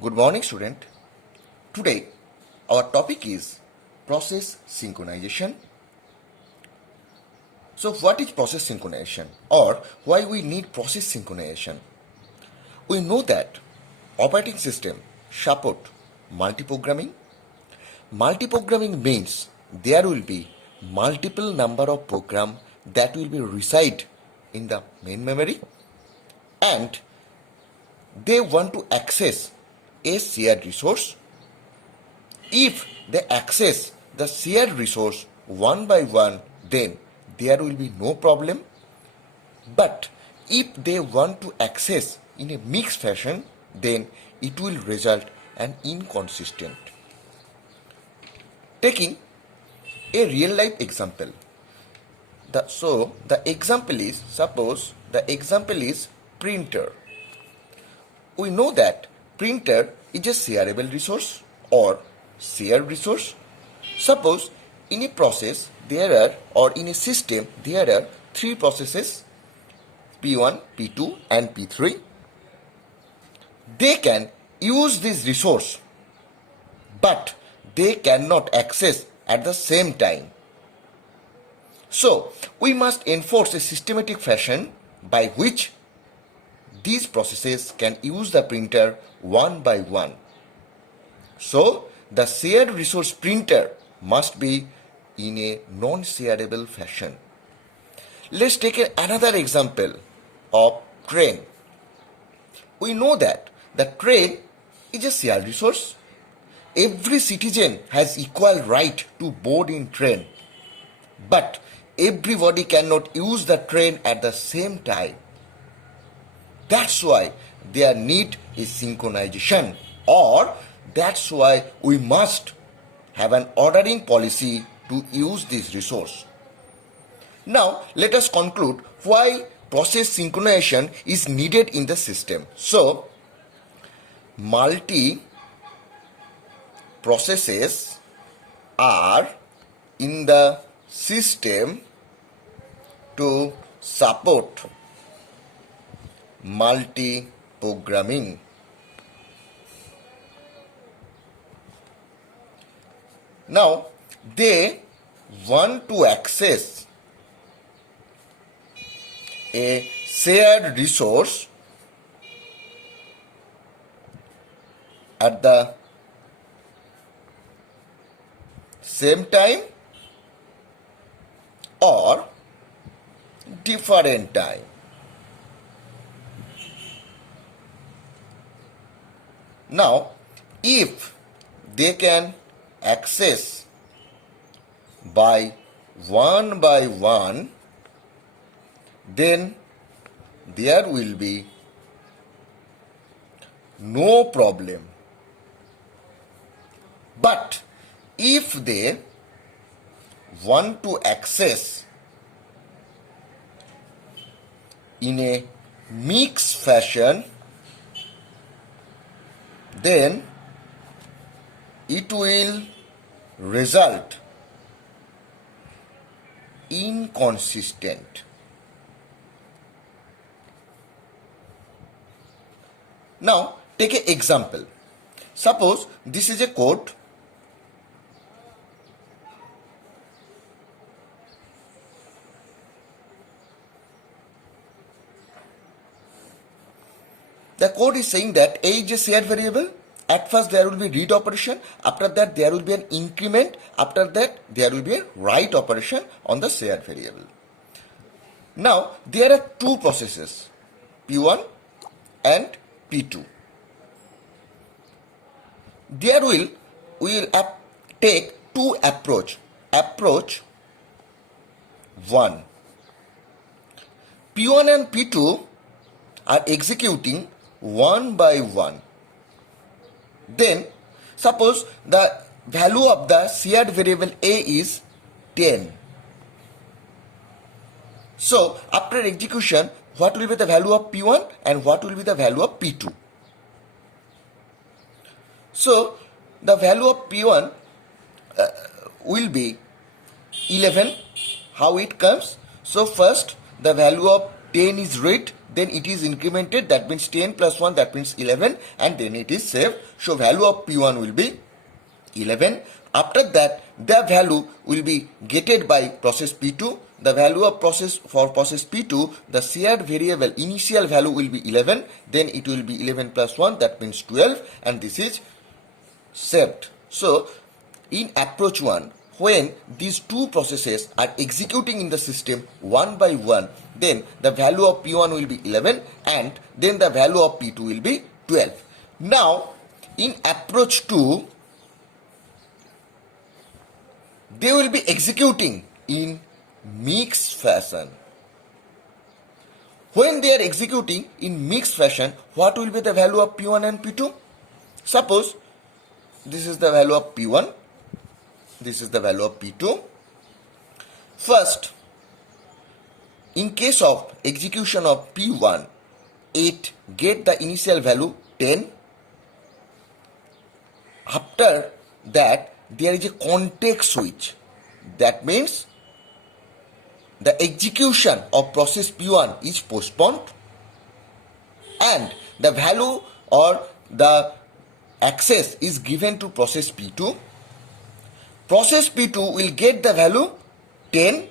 Good morning, student. Today, our topic is process synchronization. So, what is process synchronization or why we need process synchronization? We know that operating system support multiprogramming. Multiprogramming means there will be multiple number of program that will be reside in the main memory and they want to access a shared resource. If they access the shared resource one by one, then there will be no problem. But if they want to access in a mixed fashion, then it will result an inconsistent. Taking a real life example. The example is, suppose the example is printer. We know that printer is a shareable resource or shared resource. Suppose in a process there are, or in a system there are three processes, P1, P2 and P3. They can use this resource but they cannot access at the same time. So we must enforce a systematic fashion by which these processes can use the printer one by one. So the shared resource printer must be in a non-shareable fashion. Let's take another example of train. We know that the train is a shared resource. Every citizen has equal right to board in train, but everybody cannot use the train at the same time. That's why there need is synchronization, or that's why we must have an ordering policy to use this resource. Now let us conclude why process synchronization is needed in the system. So multi processes are in the system to support multi-programming. Now, they want to access a shared resource at the same time or different time. Now, if they can access by one, then there will be no problem. But if they want to access in a mixed fashion, then it will result inconsistent. Now take an example. Suppose this is a code. The code is saying that A is a shared variable. At first there will be read operation. After that there will be an increment. After that there will be a write operation on the shared variable. Now there are two processes, P1 and P2. There we will take two approach. Approach 1. P1 and P2 are executing one by one. Then suppose the value of the shared variable A is 10. So after execution, what will be the value of P1 and what will be the value of P2? So the value of P1 will be 11. How it comes? So first the value of 10 is read, then it is incremented, that means 10 plus 1, that means 11, and then it is saved. So value of P1 will be 11. After that, the value will be getted by process P2. The value of process P2, the shared variable initial value will be 11, then it will be 11 plus 1, that means 12, and this is saved. So in approach 1, when these two processes are executing in the system one by one, then the value of P1 will be 11 and then the value of P2 will be 12. Now in approach 2, they will be executing in mixed fashion. When they are executing in mixed fashion, what will be the value of P1 and P2? Suppose this is the value of P1, this is the value of P2. First, in case of execution of P1, it get the initial value 10. After that, there is a context switch. That means the execution of process P1 is postponed and the value or the access is given to process P2. Process P2 will get the value 10,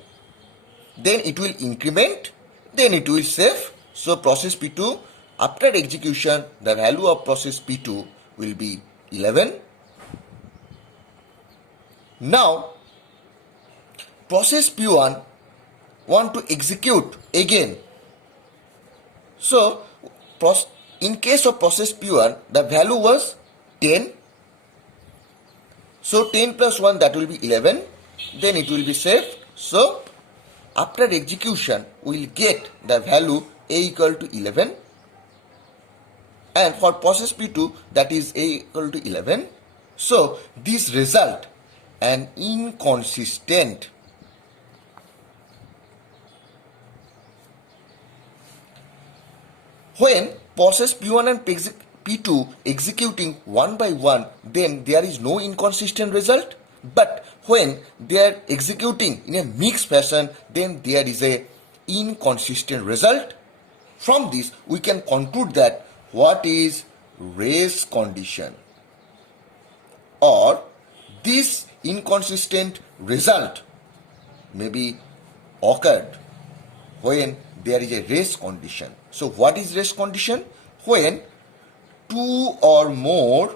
then it will increment, then it will save. So process P2, after execution, the value of process P2 will be 11. Now, process P1 want to execute again. So, in case of process P1, the value was 10. So, 10 plus 1, that will be 11. Then it will be saved. So, after execution, we will get the value A equal to 11. And for process P2, that is A equal to 11. So, this result an inconsistent when process P1 and P2 executing one by one, then there is no inconsistent result. But when they are executing in a mixed fashion, then there is a inconsistent result. From this, we can conclude that what is race condition, or this inconsistent result may be occurred when there is a race condition. So what is race condition? When two or more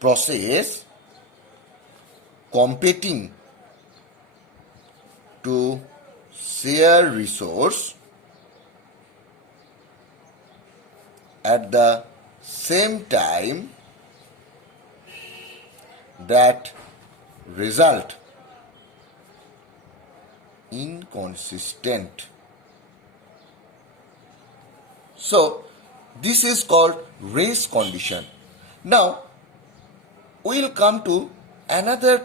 process competing to share resource at the same time, that result inconsistent. So this is called race condition. Now we will come to another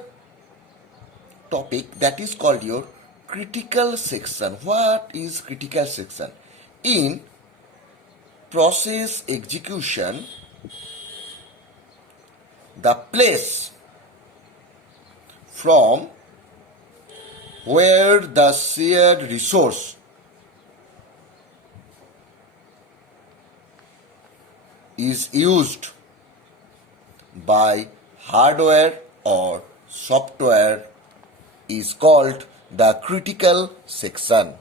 topic, that is called your critical section. What is critical section? In process execution, the place from where the shared resource is used by hardware or software is called the critical section.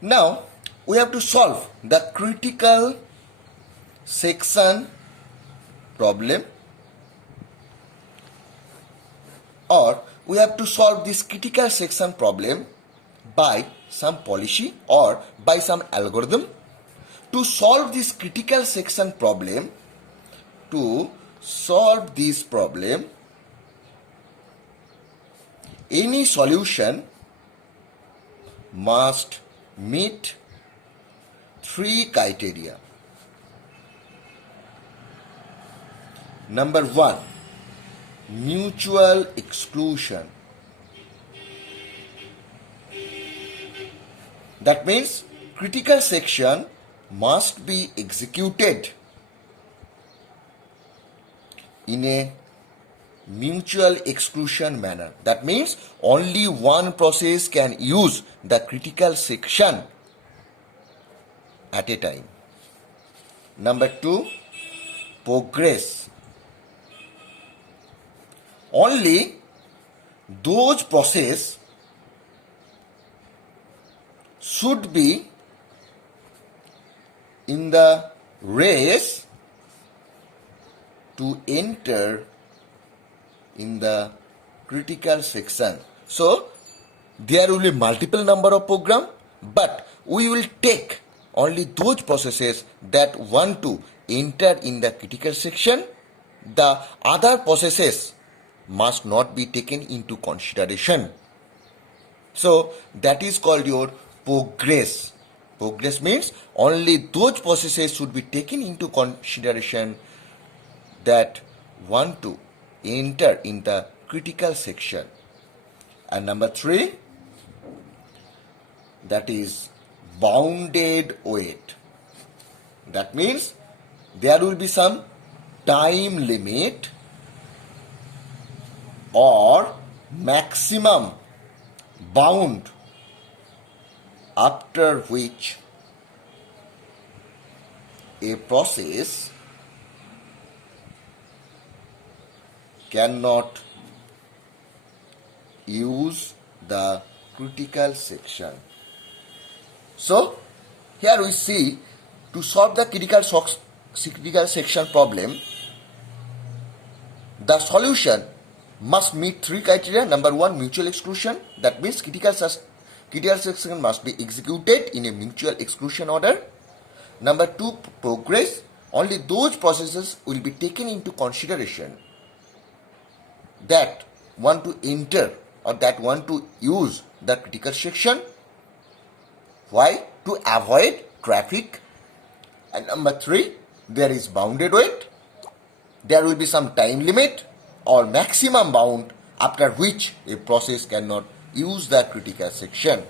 Now we have to solve the critical section problem, or we have to solve this critical section problem by some policy or by some algorithm. To solve this critical section problem, any solution must meet three criteria. Number 1, mutual exclusion. That means critical section must be executed in a mutual exclusion manner. That means only one process can use the critical section at a time. Number 2, progress. Only those processes should be in the race to enter in the critical section. So there will be multiple number of program, but we will take only those processes that want to enter in the critical section. The other processes must not be taken into consideration. So that is called your progress. Progress means only those processes should be taken into consideration that want to enter in the critical section. And number 3, that is bounded wait. That means there will be some time limit or maximum bound after which a process cannot use the critical section. So here we see, to solve the critical section problem, the solution must meet 3 criteria. Number 1, mutual exclusion. That means critical section must be executed in a mutual exclusion order. Number 2, progress. Only those processes will be taken into consideration that want to enter or that want to use the critical section. Why? To avoid traffic. And number 3, there is bounded wait. There will be some time limit or maximum bound after which a process cannot use the critical section.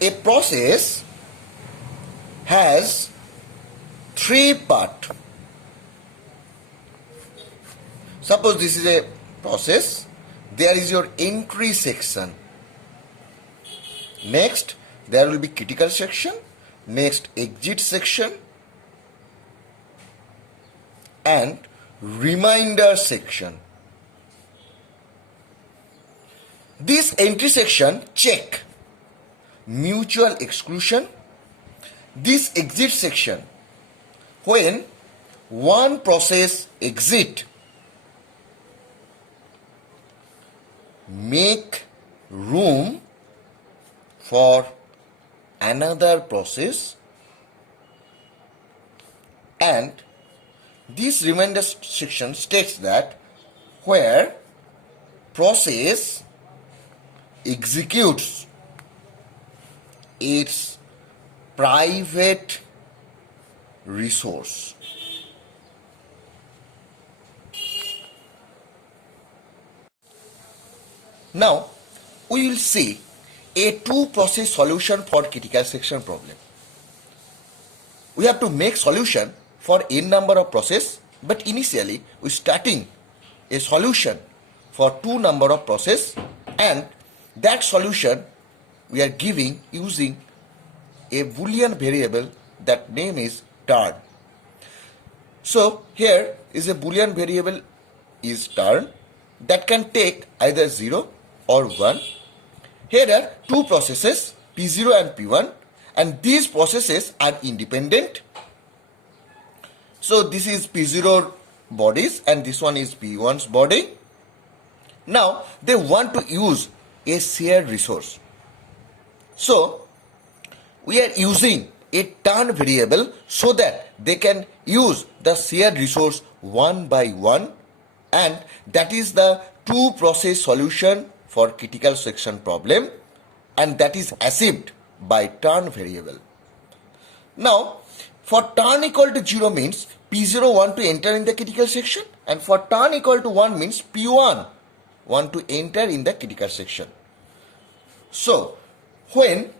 A process has 3 parts. Suppose this is a process. There is your entry section. Next, there will be critical section. Next, exit section. And reminder section. This entry section check mutual exclusion. This exit section, when one process exit, make room for another process, and this reminder section states that where process executes its private resource. Now we will see a 2-process solution for critical section problem. We have to make solution for n number of process, but initially we starting a solution for 2 number of process, and that solution we are giving using a Boolean variable that name is turn. So here is a Boolean variable is turn that can take either 0 or 1. Here are 2 processes, P0 and P1, and these processes are independent. So this is P0 bodies and this one is P1's body. Now they want to use a shared resource. So we are using a turn variable so that they can use the shared resource one by one, and that is the 2-process solution for critical section problem, and that is achieved by turn variable. Now for turn equal to 0 means P0 want to enter in the critical section, and for turn equal to 1 means P1 want to enter in the critical section. So when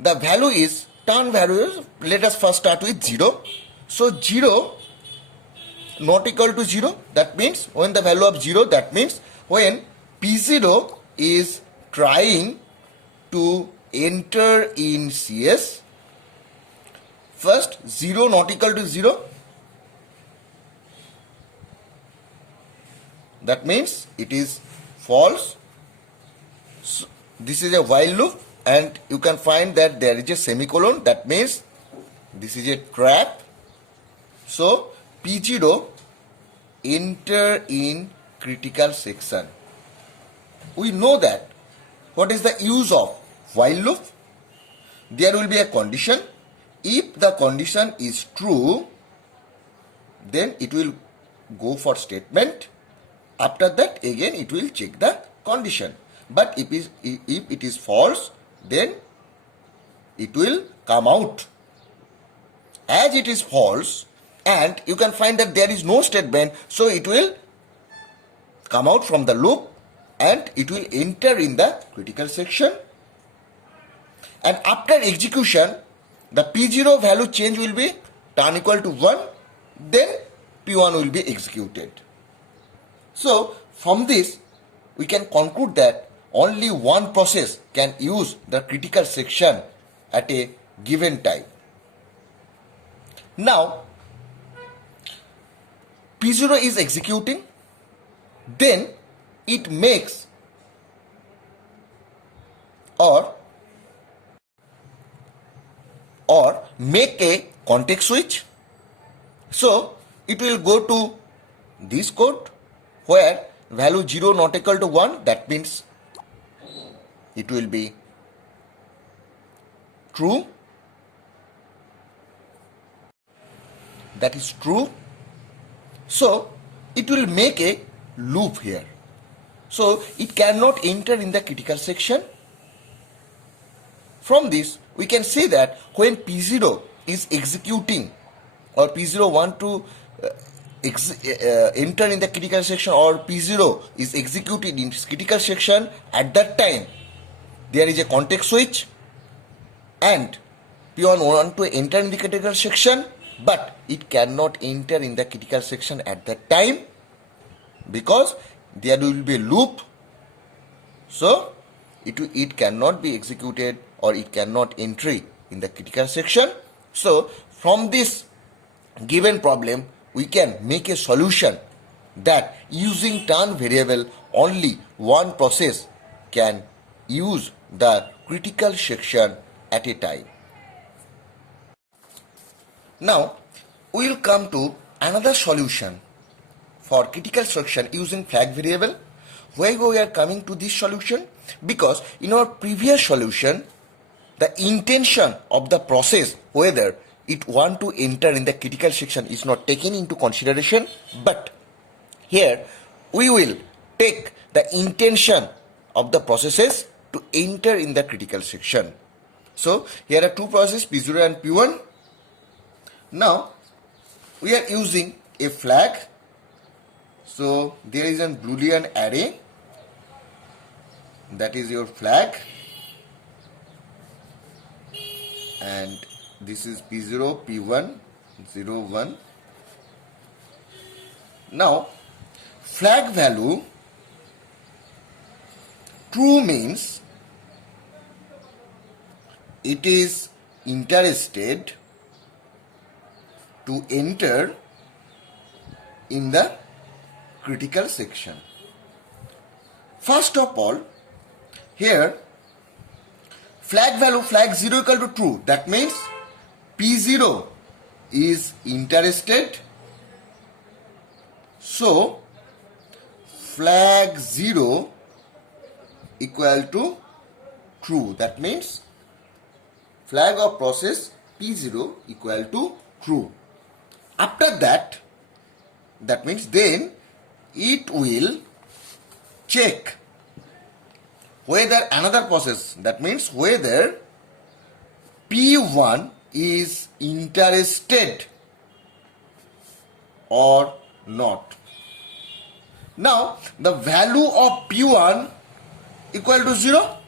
the value is, turn value is, let us first start with 0. So 0 not equal to 0, that means when the value of 0, that means when P0 is trying to enter in CS, first 0 not equal to 0, that means it is false. So this is a while loop, and you can find that there is a semicolon, that means this is a trap. So P0 enter in critical section. We know that what is the use of while loop? There will be a condition. If the condition is true, then it will go for statement. After that, again it will check the condition. But if it is false, then it will come out. As it is false, and you can find that there is no statement, so it will come out from the loop and it will enter in the critical section. And after execution, the P0 value change will be turn equal to 1, then P1 will be executed. So from this, we can conclude that only one process can use the critical section at a given time. Now, P0 is executing, then it makes or make a context switch. So it will go to this code where value 0 not equal to 1, that means it will be true. That is true. So it will make a loop here. So it cannot enter in the critical section. From this, we can say that when P0 is executing, or P0 want to enter in the critical section, or P0 is executed in critical section, at that time there is a context switch and P1 want to enter in the critical section, but it cannot enter in the critical section at that time because there will be a loop. So it cannot be executed or it cannot enter in the critical section. So from this given problem, we can make a solution that using turn variable, only one process can use the critical section at a time. Now we will come to another solution for critical section using flag variable. Why we are coming to this solution? Because in our previous solution, the intention of the process, whether it want to enter in the critical section, is not taken into consideration, but here we will take the intention of the processes to enter in the critical section. So here are two processes, P0 and P1. Now we are using a flag. So there is a Boolean array, that is your flag, and this is P0, P1, 0, 1. Now flag value true means it is interested to enter in the critical section. First of all, here flag value, flag 0 equal to true, that means P0 is interested, so flag 0 equal to true, that means flag of process P0 equal to true. After that, that means then it will check whether another process, that means whether P1 is interested or not. Now the value of P1 equal to 0.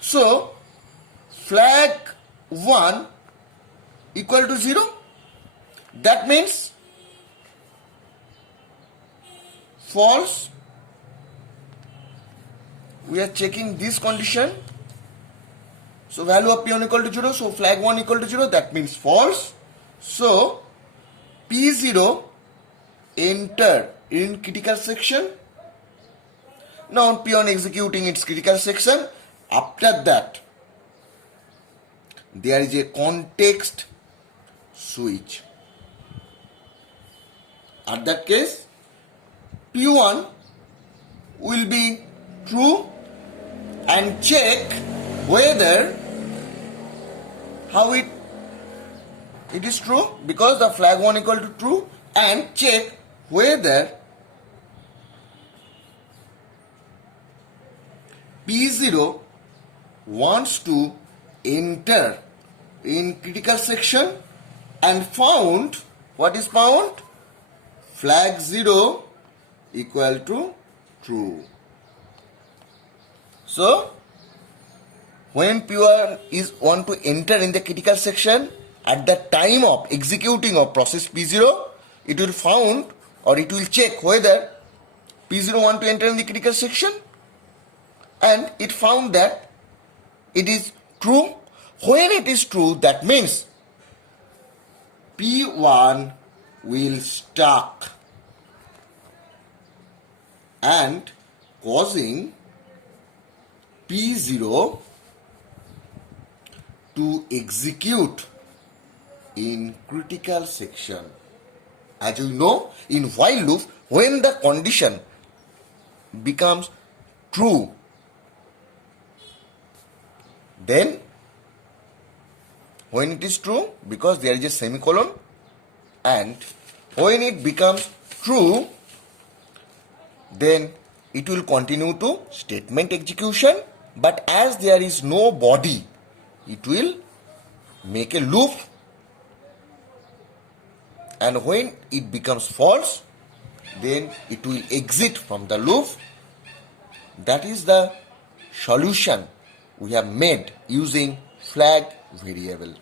So flag 1 equal to 0. That means false. We are checking this condition. So value of P1 equal to 0. So flag 1 equal to 0. That means false. So P0 enter in critical section. Now P1 executing its critical section. After that, there is a context switch. At that case, P1 will be true and check whether how it is true, because the flag 1 equal to true, and check whether P0 wants to enter in critical section and found, what is found? Flag 0 equal to true. So when P1 is want to enter in the critical section, at the time of executing of process P0, it will found, or it will check whether P0 want to enter in the critical section, and it found that it is true. When it is true, that means P1 will stuck and causing P0 to execute in critical section. As you know, in while loop, when the condition becomes true, then when it is true, because there is a semicolon, and when it becomes true, then it will continue to statement execution, but as there is no body, it will make a loop, and when it becomes false, then it will exit from the loop. That is the solution we have made using flag variable.